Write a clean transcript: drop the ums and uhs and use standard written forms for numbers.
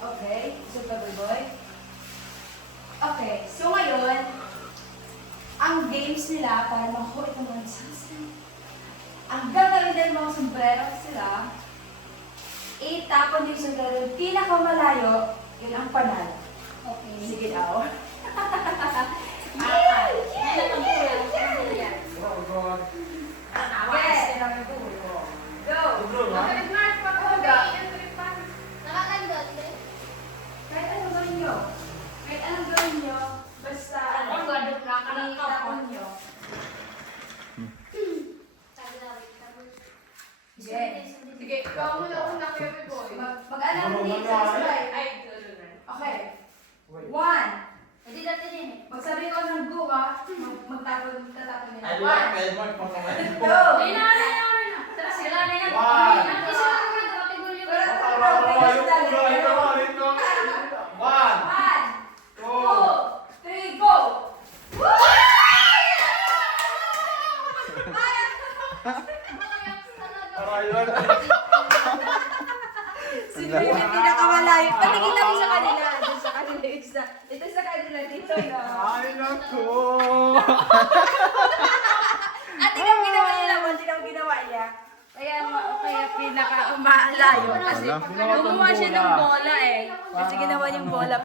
Okay, so boy. Okay, so ngayon, ang games nila para makuha ito mga sasan. Ang gagawin din mga sombrero sila, itapon yung sombrero, pinakamalayo, yun ang panalo. Okay. Sige daw. Kahit anong gawin nyo, basta itapon nyo. Sige, ikaw muna una kayo, boy. Mag-alam din sa slide. Ay, tulungan. Okay. 1. Hindi dati din eh. Magsabi ko ng go ha. Tatapon nila. I 1, like Edward pang naman. 2. Ay, na yan. Sila na yan. One. Isa na naman, dapat igulo yung One, 1, two, 2, 3, go! Si Baby pinakamalayo. Patingin mo sa kanila. Doon sa kanila isa. Ito sa kanila dito na. Ay, naku! At tingnan ang ginawa nila mo. Tingnan ang ginawa niya. Kaya pinaka umalayo. Kasi gumawa siya ng bola eh. Kasi ginawa niyang bola.